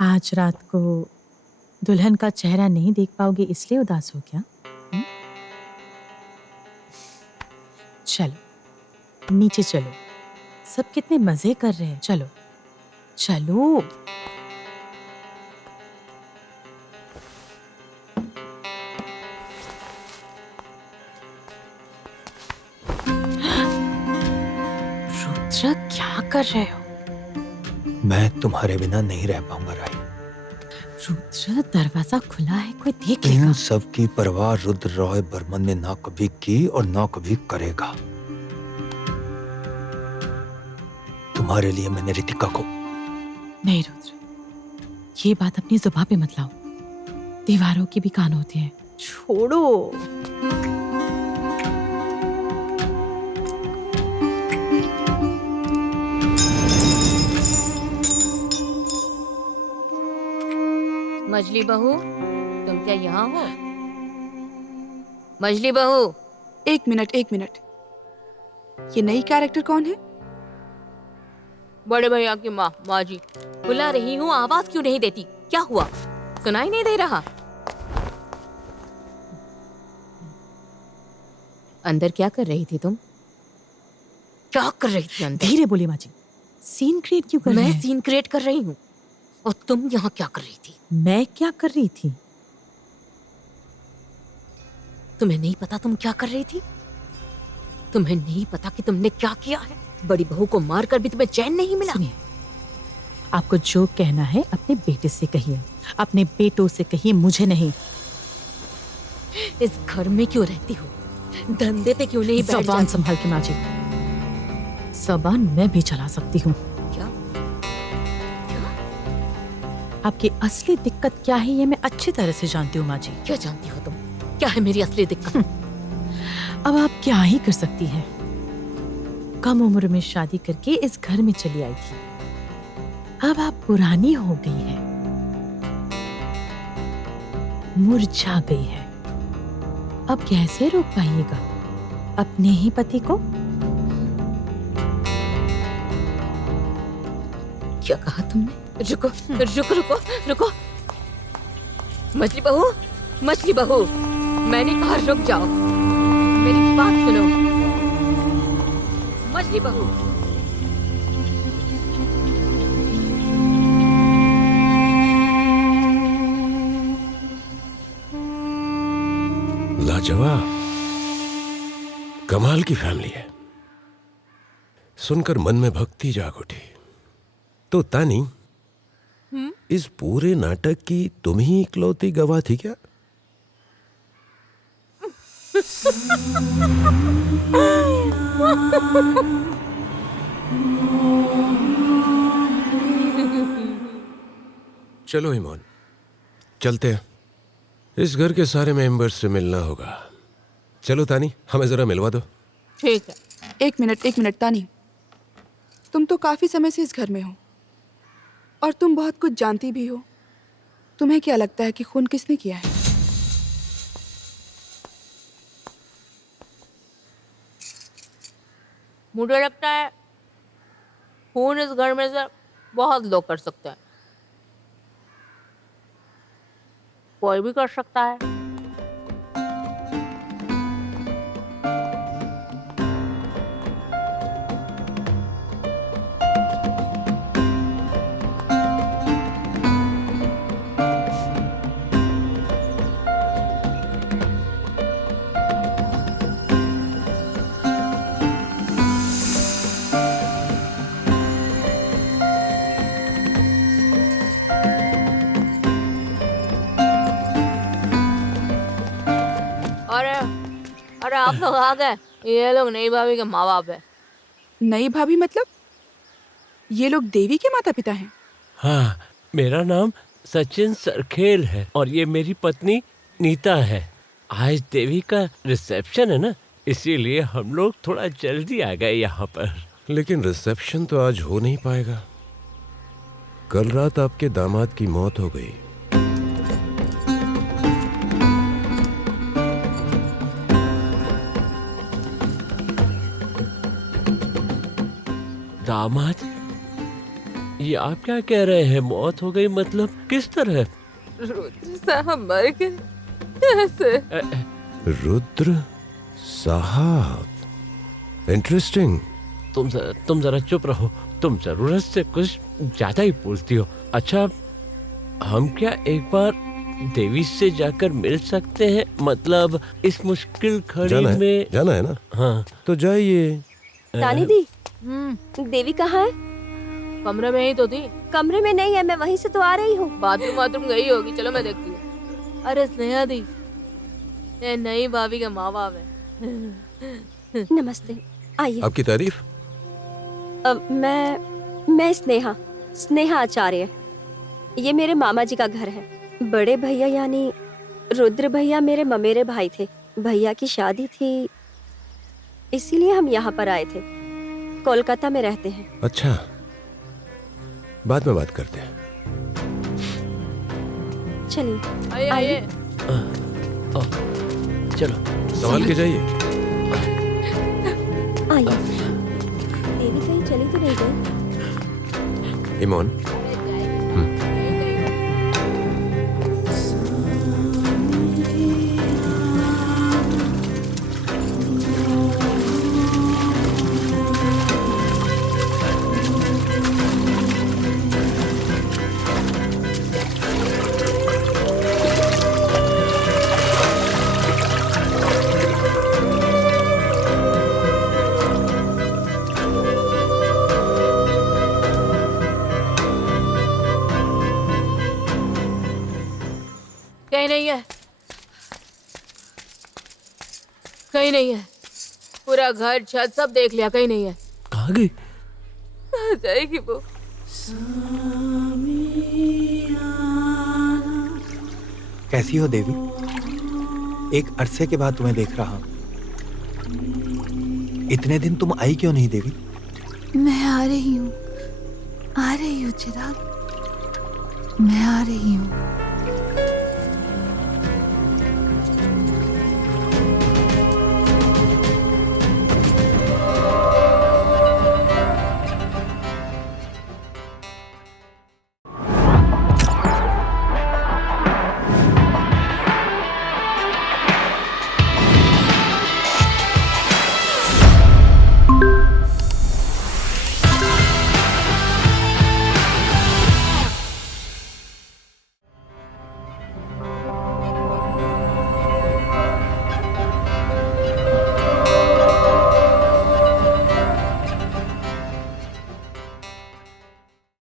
आज रात को दुल्हन का चेहरा नहीं देख पाओगे इसलिए उदास हो क्या? हुँ? चलो, नीचे चलो। सब कितने मज़े कर रहे हैं। चलो, चलो। रुद्र, क्या कर रहे हो? मैं तुम्हारे बिना नहीं रह पाऊंगा राही। रुद्र, दरवाजा खुला है, कोई देख इन लेगा। सब की परवाह रुद्र रॉय बर्मन ने ना कभी की और ना कभी करेगा। तुम्हारे लिए मैंने रितिका को। नहीं रुद्र, ये बात अपनी जुबान पे मत लाओ। दीवारों के भी कान होते हैं। छोड़ो। मजली बहू, तुम क्या यहाँ हो? मजली बहू। एक मिनट। ये नई कैरेक्टर कौन है? बड़े भैया की माँ, माँ जी। बुला रही हूँ, आवाज क्यों नहीं देती? क्या हुआ? सुनाई नहीं दे रहा? अंदर क्या कर रही थी तुम? क्या कर रही थी अंदर? धीरे बोली माँ जी। सीन क्रिएट क्यों कर रहे हैं? मैं सीन क्रिएट कर रही हूँ और तुम यहाँ क्या कर रही थी? मैं क्या कर रही थी? तुम्हें नहीं पता तुम क्या कर रही थी? तुम्हें नहीं पता कि तुमने क्या किया है? बड़ी बहू को मारकर भी तुम्हें चैन नहीं मिला? सुनिए, आपको जो कहना है अपने बेटे से कहिए, अपने बेटों से कहिए, मुझे नहीं। इस घर में क्यों रहती हो? धंधे पे क्यों नहीं बैठ ज़बान जाती? संभाल के माँ जी। ज़बान मैं भी चला सकती हूँ। क्या? आपकी असली दिक्कत क्या है ये मैं अच्छी तरह से जानती हूँ माँ जी। क्या जानती हो तुम? क्या है मेरी असली दिक्कत? अब आप क्या ही कर सकती हैं? कम उम्र में शादी करके इस घर में चली आई थी। अब आप पुरानी हो गई हैं, मुरझा गई है। अब कैसे रोक पाइएगा अपने ही पति को? क्या कहा तुमने? रुको रुको रुको रुको। मछली बहू, मछली बहू, मैंने कहा रुक जाओ। मेरी बात सुनो। मछली बहू। लाजवाब, कमाल की फैमिली है। सुनकर मन में भक्ति जाग उठी। तो तानी, इस पूरे नाटक की तुम ही इकलौती गवाह थी क्या? चलो इमोन, चलते हैं। इस घर के सारे मेंबर्स से मिलना होगा। चलो तानी, हमें जरा मिलवा दो। ठीक है। एक मिनट तानी, तुम तो काफी समय से इस घर में हो और तुम बहुत कुछ जानती भी हो। तुम्हें क्या लगता है कि खून किसने किया है? मुझे लगता है खून इस घर में से बहुत लोग कर सकते हैं। कोई भी कर सकता है। अरे अरे, आप लोग आ गए। ये लोग नई भाभी के माँ बाप है। नई भाभी मतलब? ये लोग देवी के माता पिता हैं? हाँ, मेरा नाम सचिन सरखेल है और ये मेरी पत्नी नीता है। आज देवी का रिसेप्शन है ना, इसीलिए हम लोग थोड़ा जल्दी आ गए यहाँ पर। लेकिन रिसेप्शन तो आज हो नहीं पाएगा। कल रात आपके दामाद की मौत हो गई। दामाद? ये आप क्या कह रहे हैं? मौत हो गई मतलब किस तरह? रुद्र साहब मर गए कैसे? रुद्र साहब, इंटरेस्टिंग। तुम जरा चुप रहो। तुम जरूरत से कुछ ज्यादा ही बोलती हो। अच्छा, हम क्या एक बार देवी से जाकर मिल सकते हैं? मतलब इस मुश्किल घड़ी में जाना है ना? हाँ तो जाइए। रानी दी, देवी कहाँ है? कमरे में ही तो थी। कमरे में नहीं है, मैं वहीं से तो आ रही हूँ। बाथरूम गई होगी, चलो मैं देखती हूँ। अरे स्नेहा दी, ये नई भाभी के माँ बाप है। नमस्ते, आइए। आपकी तारीफ? मैं स्नेहा आचार्य। ये मेरे मामा जी का घर है। बड़े भैया यानी रुद्र भैया मेरे ममेरे भाई थे। भैया की शादी थी, इसीलिए हम यहाँ पर आए थे। कोलकाता में रहते हैं। अच्छा, बाद में बात करते हैं। चलिए आइए। चलो संभाल के जाइए। आइए। देवी कहीं चली तो नहीं गई? इमोन, कहीं नहीं है, कहीं नहीं है। पूरा घर छत सब देख लिया, कहीं नहीं है। कहाँ गई? कहाँ जाएगी वो? कैसी हो देवी? एक अरसे के बाद तुम्हें देख रहा हूं। इतने दिन तुम आई क्यों नहीं देवी? मैं आ रही हूँ चिराग, मैं आ रही हूँ।